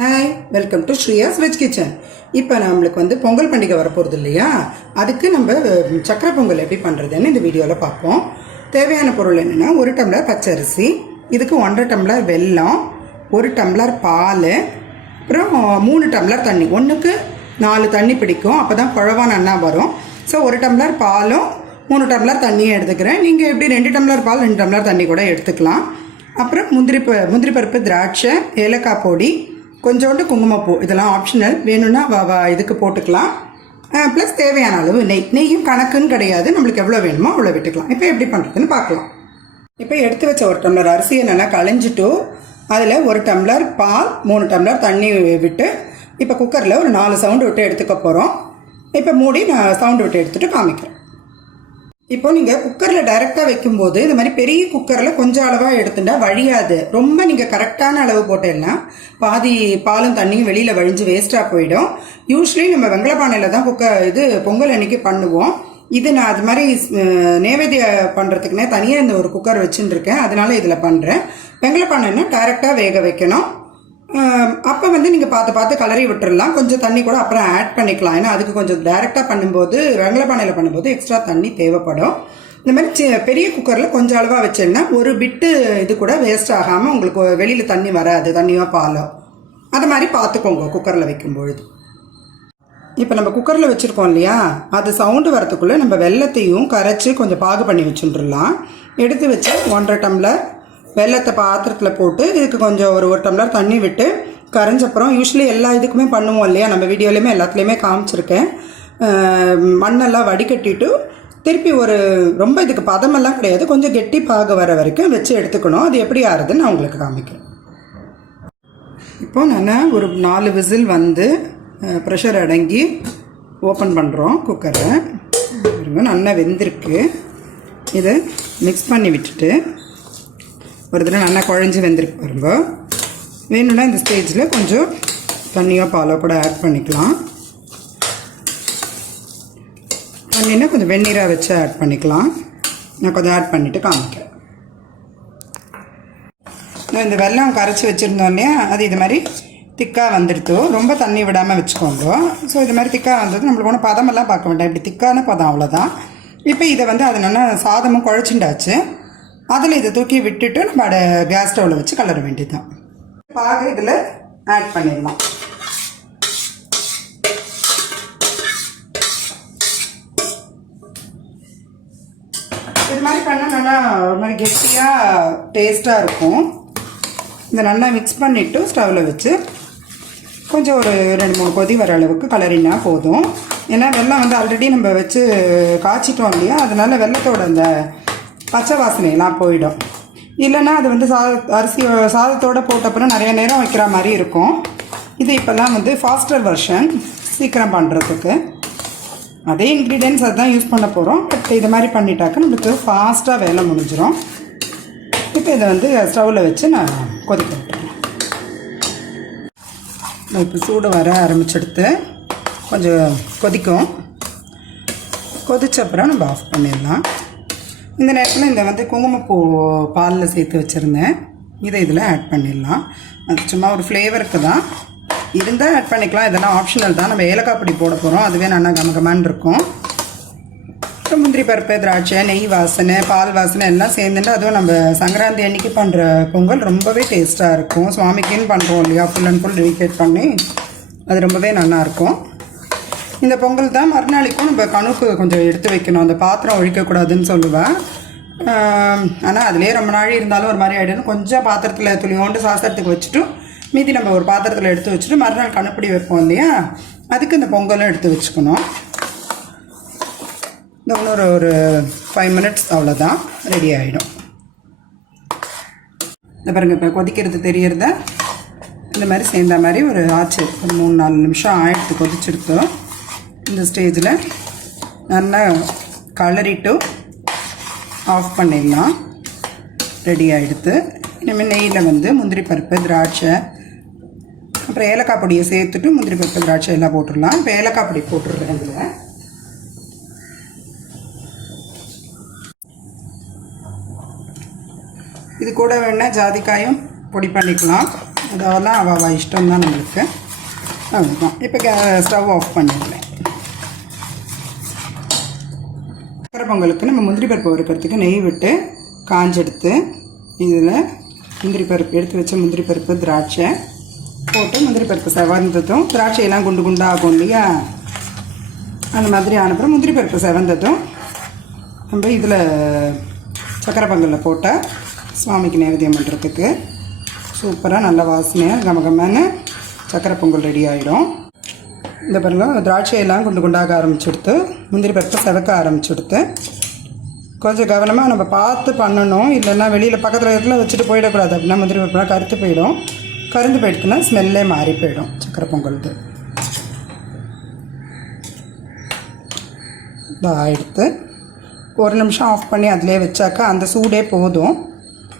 Hi, welcome to Shriya's veg kitchen. இப்போ நம்மளுக்கு வந்து பொங்கல் பண்டிகை வரப்போகிறது இல்லையா, அதுக்கு நம்ம சக்கரை பொங்கல் எப்படி பண்ணுறதுன்னு இந்த வீடியோவில் பார்ப்போம். தேவையான பொருள் என்னென்னா, 1 டம்ளர் பச்சரிசி, இதுக்கு 1.5 டம்ளர் வெல்லம், 1 டம்ளர் பால், அப்புறம் 3 டம்ளர் தண்ணி. 1க்கு 4 தண்ணி பிடிக்கும், அப்போ தான் குழவா நன்னா வரும். ஸோ 1 டம்ளர் பாலும் 3 டம்ளர் தண்ணியும் எடுத்துக்கிறேன். நீங்கள் எப்படி 2 டம்ளர் பால் 2 டம்ளர் தண்ணி கூட எடுத்துக்கலாம். அப்புறம் முந்திரி பருப்பு, திராட்சை, ஏலக்காய் பொடி, கொஞ்சோண்டு குங்குமப்பூ, இதெல்லாம் ஆப்ஷனல், வேணும்னா இதுக்கு போட்டுக்கலாம். ப்ளஸ் தேவையான அளவு நெய்யும் கணக்குன்னு கிடையாது, நம்மளுக்கு எவ்வளோ வேணுமோ அவ்வளோ விட்டுக்கலாம். இப்போ எப்படி பண்ணுறதுன்னு பார்க்கலாம். இப்போ எடுத்து வச்ச 1 டம்ளர் அரிசியை நல்லா களைஞ்சிட்டு அதில் 1 டம்ளர் பால், 3 டம்ளர் தண்ணி விட்டு இப்போ குக்கரில் ஒரு 4 சவுண்டு விட்டு எடுத்துக்க போகிறோம். இப்போ மூடி நான் சவுண்டு விட்டு எடுத்துகிட்டு காமிக்கிறேன். இப்போ நீங்கள் குக்கரில் டைரெக்டாக வைக்கும்போது இந்த மாதிரி பெரிய குக்கரில் கொஞ்சம் அளவாக எடுத்துட்டா வழியாது. ரொம்ப நீங்கள் கரெக்டான அளவு போட்டேன்னா பாதி பாலும் தண்ணியும் வெளியில் வழிஞ்சு வேஸ்ட்டாக போயிடும். யூஸ்வலி நம்ம வெங்கலப்பானையில் தான் பொங்கல் அன்னைக்கு பண்ணுவோம். இது நான் அது மாதிரி நைவேத்தியம் பண்ணுறதுக்குனே தனியாக இந்த ஒரு குக்கர் வச்சுட்டுருக்கேன், அதனால இதில் பண்ணுறேன். வெங்கலப்பானைன்னா டைரெக்டாக வேக வைக்கணும். அப்போ வந்து நீங்கள் பார்த்து கலரி விட்டுடலாம். கொஞ்சம் தண்ணி கூட அப்புறம் ஆட் பண்ணிக்கலாம், ஏன்னா அதுக்கு கொஞ்சம் டைரெக்டாக பண்ணும்போது வெங்கலப்பானையில் பண்ணும்போது எக்ஸ்ட்ரா தண்ணி தேவைப்படும். இந்த மாதிரி பெரிய குக்கரில் கொஞ்சம் அளவாக வச்சேன்னா ஒரு பிட்டு இது கூட வேஸ்ட் ஆகாமல் உங்களுக்கு வெளியில் தண்ணி வராது, தண்ணியோ பாலோ. அது மாதிரி பார்த்துக்கோங்க குக்கரில் வைக்கும்பொழுது. இப்போ நம்ம குக்கரில் வச்சுருக்கோம் இல்லையா, அது சவுண்டு வரத்துக்குள்ளே நம்ம வெல்லத்தையும் கரைச்சி கொஞ்சம் பாகு பண்ணி வச்சுட்டுலாம். எடுத்து வச்சு 1.5 டம்ளர் வெல்லத்தை பாத்திரத்தில் போட்டு இதுக்கு கொஞ்சம் ஒரு டம்ளர் தண்ணி விட்டு கரைஞ்சப்புறம், யூஸ்வலி எல்லா இதுக்குமே பண்ணுவோம் இல்லையா, நம்ம வீடியோலையுமே எல்லாத்துலேயுமே காமிச்சிருக்கேன். மண்ணெல்லாம் வடிகட்டிட்டு திருப்பி ரொம்ப இதுக்கு பதமெல்லாம் கிடையாது, கொஞ்சம் கெட்டி பாக வர வரைக்கும் வச்சு எடுத்துக்கணும். அது எப்படி ஆறுதுன்னு நான் உங்களுக்கு காமிக்கிறேன். இப்போது நான் ஒரு 4 விசில் வந்து ப்ரெஷர் அடங்கி ஓப்பன் பண்ணுறோம் குக்கரை. நல்லா வெந்திருக்கு. இதை மிக்ஸ் பண்ணி விட்டுட்டு ஒரு தடவை நல்லா குழஞ்சி வெந்திருக்கு பாருங்க. வேணும்னா இந்த ஸ்டேஜில் கொஞ்சம் தண்ணியோ பாலோ கூட ஆட் பண்ணிக்கலாம். தண்ணின்னா கொஞ்சம் வெந்நீராக வச்சு ஆட் பண்ணிக்கலாம். நான் கொஞ்சம் ஆட் பண்ணிவிட்டு காமிக்கிறேன். இந்த வெல்லம் கரைச்சி வச்சுருந்தோம் இல்லையா, அது இது மாதிரி திக்காக வந்துடுத்து. ரொம்ப தண்ணி விடாமல் வச்சுக்கோங்க. ஸோ இது மாதிரி திக்காக வந்தது, நம்மளுக்கு ஒன்றும் பதமெல்லாம் பார்க்க வேண்டாம், இப்படி திக்கான பதம் அவ்வளோதான். இப்போ இதை வந்து அது நல்லா சாதமும் குழச்சுண்டாச்சு. அதில் இதை தூக்கி விட்டுட்டு நம்ம கேஸ் ஸ்டவ்வில் வச்சு கலர வேண்டியது தான். பாகு இதில் ஆட் பண்ணிடலாம். இது மாதிரி பண்ணால் நல்லா ஒரு மாதிரி கெட்டியாக டேஸ்ட்டாக இருக்கும். இதை நல்லா மிக்ஸ் பண்ணிவிட்டு ஸ்டவ்வில் வச்சு கொஞ்சம் ஒரு 2-3 கொதி வர அளவுக்கு கலரினா போதும். ஏன்னா வெல்லம் வந்து ஆல்ரெடி நம்ம வச்சு காய்ச்சிட்டோம் இல்லையா, அதனால வெல்லத்தோட அந்த பச்சை வாசனையெல்லாம் போயிடும். இல்லைன்னா அது வந்து சாதத்தோடு போட்டப்புறம் நிறைய நேரம் வைக்கிற மாதிரி இருக்கும். இது இப்போல்லாம் வந்து ஃபாஸ்டர் வெர்ஷன், சீக்கிரம் பண்ணுறதுக்கு அதே இன்க்ரீடியன்ஸ் அதுதான் யூஸ் பண்ண போகிறோம். பட் இது மாதிரி பண்ணிட்டாக்க நம்மளுக்கு ஃபாஸ்ட்டாக வேலை முடிஞ்சிடும். இப்போ இதை வந்து ஸ்டவ்வில் வச்சு நான் கொதிக்க விட்டுறேன். இப்போ சூடு வர ஆரம்பிச்செடுத்து கொஞ்சம் கொதிக்கும். கொதிச்சப்புறம் நம்ம ஆஃப் பண்ணிடலாம். இந்த நேரத்தில் இந்த வந்து குங்குமப்பூ பாலில் சேர்த்து வச்சுருந்தேன், இதை இதில் ஆட் பண்ணிடலாம். அது சும்மா ஒரு ஃப்ளேவருக்கு தான், இருந்தால் ஆட் பண்ணிக்கலாம், இதெல்லாம் ஆப்ஷனல் தான். நம்ம ஏலக்காய் பொடி போட போகிறோம், அதுவே நல்லா கமகமான்னு இருக்கும். அப்புறம் முந்திரி பருப்பு, திராட்சை, நெய் வாசனை, பால் வாசனை எல்லாம் சேர்ந்துட்டு, அதுவும் நம்ம சங்கராந்தி அன்றைக்கி பண்ணுற பொங்கல் ரொம்பவே டேஸ்ட்டாக இருக்கும். சுவாமிக்குன்னு பண்ணுறோம் இல்லையா, ஃபுல் அண்ட் ஃபுல் டெடிகேட் பண்ணி, அது ரொம்பவே நல்லாயிருக்கும். இந்த பொங்கல் தான் மறுநாளைக்கும் நம்ம கணுக்கு கொஞ்சம் எடுத்து வைக்கணும், அந்த பாத்திரம் ஒழிக்கக்கூடாதுன்னு சொல்லுவேன். ஆனால் அதிலே ரொம்ப நாள் இருந்தாலும் ஒரு மாதிரி ஆகிடும். கொஞ்சம் பாத்திரத்தில் துளியோண்டு சாஸ்திரத்துக்கு வச்சுட்டு மீதி நம்ம ஒரு பாத்திரத்தில் எடுத்து வச்சுட்டு மறுநாள் கணுப்படி வைப்போம் இல்லையா, அதுக்கு இந்த பொங்கலும் எடுத்து வச்சுக்கணும். இந்த ஒரு 5 மினிட்ஸ் அவ்வளோதான், ரெடி ஆகிடும். இந்த பாருங்கள், இப்போ கொதிக்கிறது தெரியறத இந்த மாதிரி சேர்ந்த மாதிரி ஒரு ஆச்சு, ஒரு 3-4 நிமிஷம் ஆயிடுத்து கொதிச்சிருத்தோம். இந்த ஸ்டேஜில் நல்லா கலரிட்டு ஆஃப் பண்ணிடலாம். ரெடி ஆகிடுத்து. இனிமேல் நெய்யில் வந்து முந்திரி பருப்பு, திராட்சை, அப்புறம் ஏலக்காய் பொடியை சேர்த்துட்டு முந்திரி பருப்பு, திராட்சை எல்லாம் போட்டுடலாம். இப்போ ஏலக்காய் பொடி போட்டுடுறேன். இதில் இது கூட வேணால் ஜாதிக்காயும் பொடி பண்ணிக்கலாம். அதெல்லாம் அவள் இஷ்டம் தான் நம்மளுக்கு. அவ்வளோதான். இப்போ ஸ்டவ் ஆஃப் பண்ணிடலாம். சக்கரை பொங்கலுக்கு நம்ம முந்திரி பருப்பு வறுக்கிறதுக்கு நெய் விட்டு காஞ்செடுத்து இதில் முந்திரி பருப்பு எடுத்து வச்ச முந்திரி பருப்பு திராட்சை போட்டு முந்திரி பருப்பு செவந்ததும் திராட்சையெல்லாம் குண்டு குண்டாகும் இல்லையா, அந்த மாதிரி ஆனப்புறம் முந்திரி பருப்பு செவந்ததும் நம்ம இதில் சக்கரை பொங்கலில் போட்டால் சுவாமிக்கு நைவேத்தியம் பண்ணுறதுக்கு சூப்பராக நல்ல வாசனையாக கமகமான சக்கரை பொங்கல் ரெடி ஆகிடும். இந்த பாருங்க, திராட்சையெல்லாம் குண்டு குண்டாக ஆரம்பிச்சுடுத்து, முந்திரி பருப்பு செவக்க ஆரம்பிச்சுடுத்து. கொஞ்சம் கவனமாக நம்ம பார்த்து பண்ணணும். இல்லைன்னா வெளியில் பக்கத்தில் இடத்துல வச்சுட்டு போயிடக்கூடாது. அப்படின்னா முந்திரி பருப்புலாம் கருத்து போயிடும். கருந்து போயிடுச்சுன்னா ஸ்மெல்லே மாறி போயிடும் சக்கரை பொங்கலுக்கு. இதாக எடுத்து ஒரு நிமிஷம் ஆஃப் பண்ணி அதிலே வச்சாக்கா அந்த சூடே போதும்.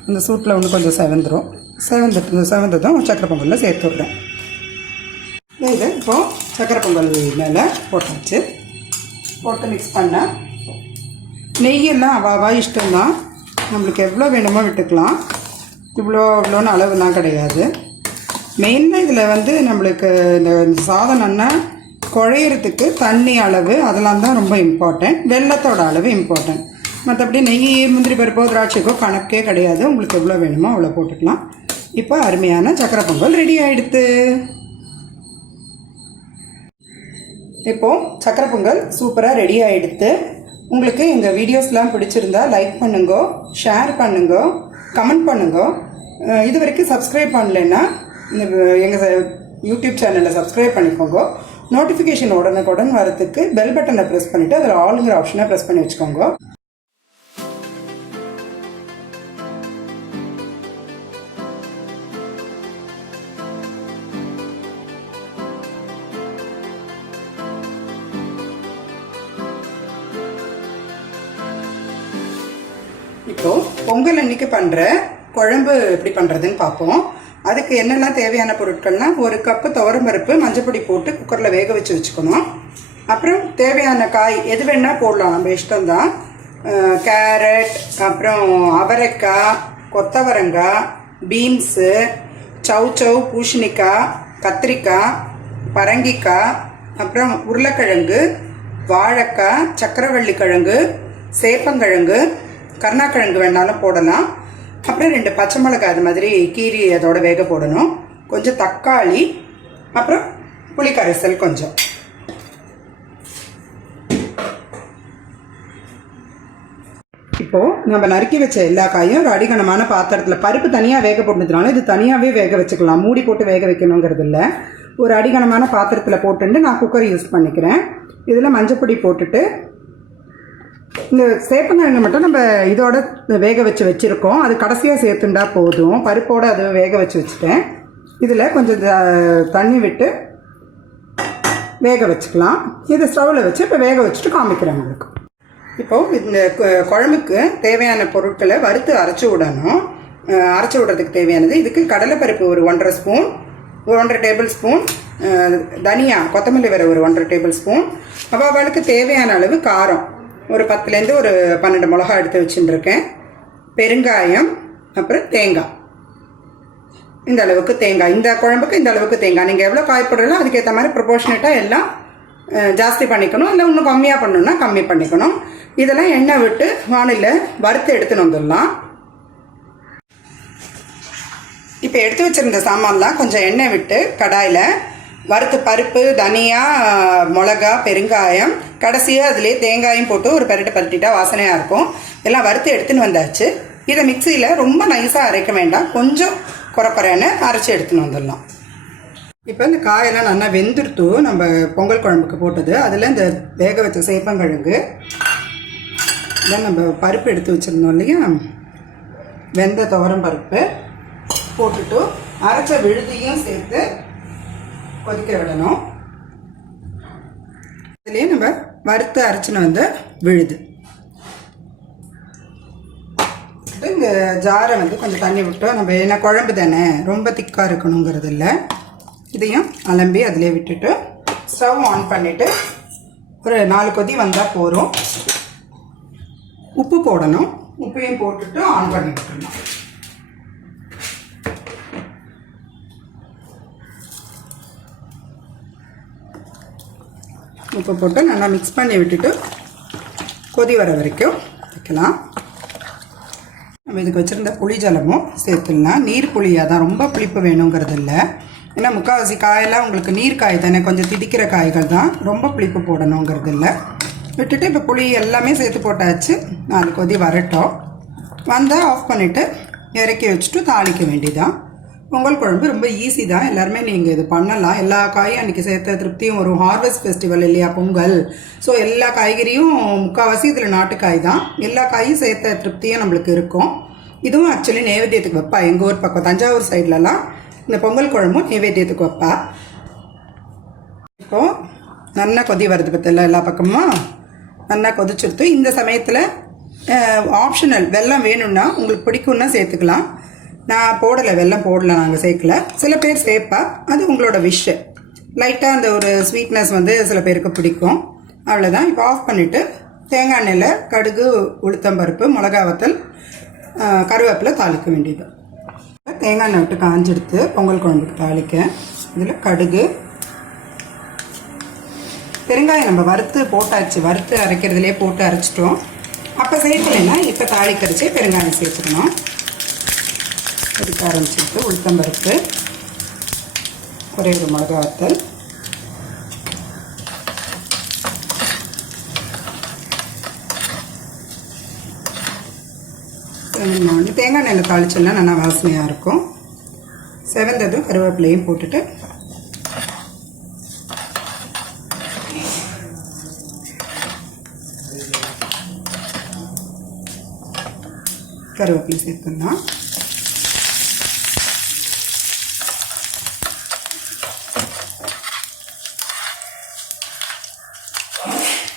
அந்த சூட்டில் ஒன்று கொஞ்சம் செவந்ததும் சக்கரை பொங்கலில் சேர்த்து விட்றேன். இது இப்போது சக்கரை பொங்கல் மேலே போட்டாச்சு. போட்டு மிக்ஸ் பண்ணால் நெய்யெல்லாம் அவாவா இஷ்டம்தான். நம்மளுக்கு எவ்வளோ வேணுமோ விட்டுக்கலாம். இவ்வளோன்னு அளவுலாம் கிடையாது. மெயினாக இதில் நம்மளுக்கு இந்த சாதம் நல்லா குழையிறதுக்கு தண்ணி அளவு அதெல்லாம் தான் ரொம்ப இம்பார்ட்டன்ட். வெல்லத்தோட அளவு இம்பார்ட்டன்ட். மற்றபடி நெய் முந்திரி பருப்போ திராட்சைக்கோ கணக்கே கிடையாது. உங்களுக்கு எவ்வளோ வேணுமோ அவ்வளோ போட்டுக்கலாம். இப்போ அருமையான சக்கரை பொங்கல் ரெடி ஆகிடுது. இப்போது சக்கரை பொங்கல் சூப்பராக ரெடி ஆகிடுது. உங்களுக்கு எங்கள் வீடியோஸ்லாம் பிடிச்சிருந்தா லைக் பண்ணுங்க, ஷேர் பண்ணுங்க, கமெண்ட் பண்ணுங்க. இது வரைக்கும் சப்ஸ்கிரைப் பண்ணலைன்னா எங்கள் யூடியூப் சேனலை சப்ஸ்கிரைப் பண்ணிக்கோங்க. நோட்டிஃபிகேஷன் உடனுக்குடன் வரத்துக்கு பெல் பட்டனை ப்ரெஸ் பண்ணிவிட்டு அதில் ஆளுங்கிற ஆப்ஷனை ப்ரெஸ் பண்ணி வச்சுக்கோங்க. இப்போது பொங்கல் அன்னைக்கு பண்ணுற குழம்பு எப்படி பண்ணுறதுன்னு பார்ப்போம். அதுக்கு என்னெல்லாம் தேவையான பொருட்கள்னால், ஒரு கப்பு துவரம்பருப்பு மஞ்சப்பொடி போட்டு குக்கரில் வேக வச்சுக்கணும். அப்புறம் தேவையான காய் எது வேணால் போடலாம், நம்ம இஷ்டம்தான். கேரட், அப்புறம் அவரைக்காய், கொத்தவரங்காய், பீன்ஸு, சவ் சவ், பூசணிக்காய், கத்திரிக்காய், பரங்கிக்காய், அப்புறம் உருளைக்கிழங்கு, வாழைக்காய், சக்கரவள்ளி கிழங்கு, சேப்பங்கிழங்கு, கருணாக்கிழங்கு வேணாலும் போடலாம். அப்புறம் 2 பச்சை மிளகாய் அது மாதிரி கீரி அதோட வேக போடணும். கொஞ்சம் தக்காளி, அப்புறம் புளி கரைசல் கொஞ்சம். இப்போது நம்ம நறுக்கி வச்ச எல்லா காயும் ஒரு அடிகனமான பாத்திரத்தில், பருப்பு தனியாக வேக போட்டதுனால இது தனியாகவே வேக வச்சுக்கலாம். மூடி போட்டு வேக வைக்கணுங்கிறது இல்லை. ஒரு அடிகனமான பாத்திரத்தில் போட்டுட்டு நான் குக்கர் யூஸ் பண்ணிக்கிறேன். இதில் மஞ்சப்பொடி போட்டுட்டு இந்த சேப்பங்கிழங்கு மட்டும் நம்ம இதோட வேக வச்சுருக்கோம். அது கடைசியாக சேர்த்துண்டா போதும். பருப்போடு அதை வேக வச்சுட்டேன். இதில் கொஞ்சம் தண்ணி விட்டு வேக வச்சுக்கலாம். இதை ஸ்டவ்வில் வச்சு இப்போ வேக வச்சுட்டு காமிக்கிறேன் உங்களுக்கு. இப்போது இந்த குழம்புக்கு தேவையான பொருட்களை வறுத்து அரைச்சி விடணும். அரைச்சி விடுறதுக்கு தேவையானது, இதுக்கு கடலைப்பருப்பு ஒரு 1.5 ஸ்பூன், 1.5 டேபிள் ஸ்பூன், தனியா கொத்தமல்லி வேறு ஒரு 1.5 டேபிள் ஸ்பூன், அவளுக்கு தேவையான அளவு காரம் ஒரு 10லேருந்து ஒரு 12 மிளகா எடுத்து வச்சுட்டுருக்கேன். பெருங்காயம், அப்புறம் தேங்காய். இந்த அளவுக்கு தேங்காய், இந்த குழம்புக்கு இந்த அளவுக்கு தேங்காய். நீங்கள் எவ்வளோ காய் போடுறீங்களோ அதுக்கேற்ற மாதிரி ப்ரொபோர்ஷனேட்டாக எல்லாம் ஜாஸ்தி பண்ணிக்கணும். இல்லை இன்னும் கம்மியாக பண்ணணுன்னா கம்மி பண்ணிக்கணும். இதெல்லாம் எண்ணெய் விட்டு வானிலையில் வறுத்து எடுத்துன்னு வந்துடலாம். இப்போ எடுத்து வச்சுருந்த சாமான்லாம் கொஞ்சம் எண்ணெய் விட்டு கடாயில் வறுத்து பருப்பு, தனியா, மிளகா, பெருங்காயம், கடைசியாக அதிலே தேங்காயும் போட்டு ஒரு பரட்டிட்டா வாசனையாக இருக்கும். எல்லாம் வறுத்து எடுத்துன்னு வந்தாச்சு. இதை மிக்சியில் ரொம்ப நைஸாக அரைக்க வேண்டாம், கொஞ்சம் குறைன்னு அரைச்சி எடுத்துன்னு வந்துடலாம். இப்போ இந்த காயெல்லாம் நல்லா வெந்துடுத்து நம்ம பொங்கல் குழம்புக்கு போட்டது. அதில் இந்த வேக வச்ச சேப்பங்கிழங்கு, இதான் நம்ம பருப்பு எடுத்து வச்சுருந்தோம் இல்லையா, வெந்த துவரம் பருப்பு போட்டுட்டு அரைச்ச விழுதியும் சேர்த்து கொதிக்க விடணும். இதுலேயே நம்ம வறுத்து அரைச்சின்னு வந்து விழுது. இந்த ஜாரை கொஞ்சம் தண்ணி விட்டு நம்ம, ஏன்னா குழம்பு தானே ரொம்ப திக்காக இருக்கணுங்கிறது இல்லை, இதையும் அலம்பி அதிலே விட்டுட்டு ஸ்டவ் ஆன் பண்ணிவிட்டு ஒரு 4 கொதி வந்தால் போகிறோம். உப்பு போடணும். உப்பையும் போட்டுட்டு ஆன் பண்ணி விட்டுடலாம். உப்பு போட்டு நல்லா மிக்ஸ் பண்ணி விட்டுட்டு கொதி வர வரைக்கும் வைக்கலாம். நம்ம இதுக்கு வச்சுருந்த புளி ஜலமும் சேர்த்துடலாம். நீர் புளியாக தான், ரொம்ப புளிப்பு வேணுங்கிறது இல்லை. ஏன்னா முக்கால்வாசி காயெல்லாம் உங்களுக்கு நீர் காய் தானே, கொஞ்சம் திதிக்கிற காய்கள் தான், ரொம்ப புளிப்பு போடணுங்கிறது இல்லை. விட்டுட்டு இப்போ புளி எல்லாமே சேர்த்து போட்டாச்சு. 4 கொதி வரட்டும். வந்தால் ஆஃப் பண்ணிவிட்டு இறக்கி வச்சுட்டு தாளிக்க வேண்டியதான். பொங்கல் குழம்பு ரொம்ப ஈஸி தான், எல்லாருமே நீங்கள் இது பண்ணலாம். எல்லா காயும் அன்றைக்கி சேர்த்த திருப்தியும் வரும். ஹார்வெஸ்ட் ஃபெஸ்டிவல் இல்லையா பொங்கல், ஸோ எல்லா காய்கறியும் முக்கால்வாசி இதில் நாட்டுக்காய் தான், எல்லா காயும் சேர்த்த திருப்தியும் நம்மளுக்கு இருக்கும். இதுவும் ஆக்சுவலி நைவேத்தியத்துக்கு வைப்பா எங்கள் ஊர் பக்கம் தஞ்சாவூர் சைட்லலாம் இந்த பொங்கல் குழம்பும் நைவேத்தியத்துக்கு வைப்பா. இப்போது நல்லா கொதி வருது பற்றில எல்லா பக்கமும் நல்லா கொதிச்சுடுத்து. இந்த சமயத்தில் ஆப்ஷனல் வெல்லம் வேணும்னா உங்களுக்கு பிடிக்கும்னா சேர்த்துக்கலாம். நான் போடலை, வெல்லம் போடலை, நாங்கள் சேர்க்கல. சில பேர் சேர்ப்பா, அது உங்களோட விஷ். லைட்டாக அந்த ஒரு ஸ்வீட்னஸ் வந்து சில பேருக்கு பிடிக்கும். அவ்வளோதான். இப்போ ஆஃப் பண்ணிவிட்டு தேங்காய் எண்ணெயில் கடுகு, உளுத்தம்பருப்பு, மிளகா வத்தல், கருவேப்பிலை தாளிக்க வேண்டியது. தேங்காய் எண்ணெய் விட்டு காஞ்செடுத்து பொங்கல் குழம்புக்கு தாளிக்க இதில் கடுகு, பெருங்காயம் நம்ம வறுத்து போட்டாச்சு, வறுத்து அரைக்கிறதுலே போட்டு அரைச்சிட்டோம். அப்போ சேர்க்கலைன்னா இப்போ தாளிக்கரிச்சு பெருங்காயம் சேர்த்துக்கணும். எடுக்க ஆரம்பிச்சுட்டு உளுத்தம்பருப்பு, ஒரே ஒரு மிளகா வத்தல், தேங்காய் எண்ணெயில் தாளிச்சோம்னா நல்லா வாசனையாக இருக்கும். செவந்ததும் கருவேப்பிலையும் போட்டுட்டு கருவேப்பிலை சேர்த்துடலாம்.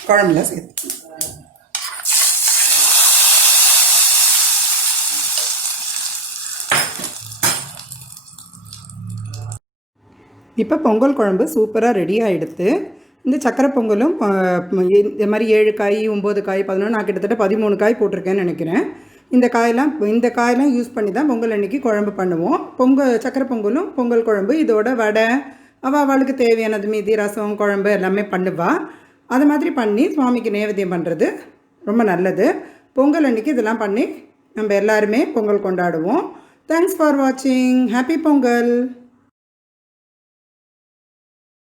குழம்புல சேர்த்து இப்போ பொங்கல் குழம்பு சூப்பராக ரெடி ஆகிடுது. இந்த சக்கரை பொங்கலும் இந்த மாதிரி 7 காய் 9 காய் 11, நான் கிட்டத்தட்ட 13 காய் போட்டிருக்கேன்னு நினைக்கிறேன். இந்த காயெல்லாம் யூஸ் பண்ணி தான் பொங்கல் அன்றைக்கி குழம்பு பண்ணுவோம். சக்கரை பொங்கலும் பொங்கல் குழம்பு, இதோட வடை, அவளுக்கு தேவையானது மீதி ரசம் குழம்பு எல்லாமே பண்ணுவாள். அது மாதிரி பண்ணி சுவாமிக்கு நைவேத்தியம் பண்ணுறது ரொம்ப நல்லது. பொங்கல் அன்றைக்கி இதெல்லாம் பண்ணி நம்ம எல்லாருமே பொங்கல் கொண்டாடுவோம். தேங்க்ஸ் ஃபார் வாட்சிங். ஹாப்பி பொங்கல்.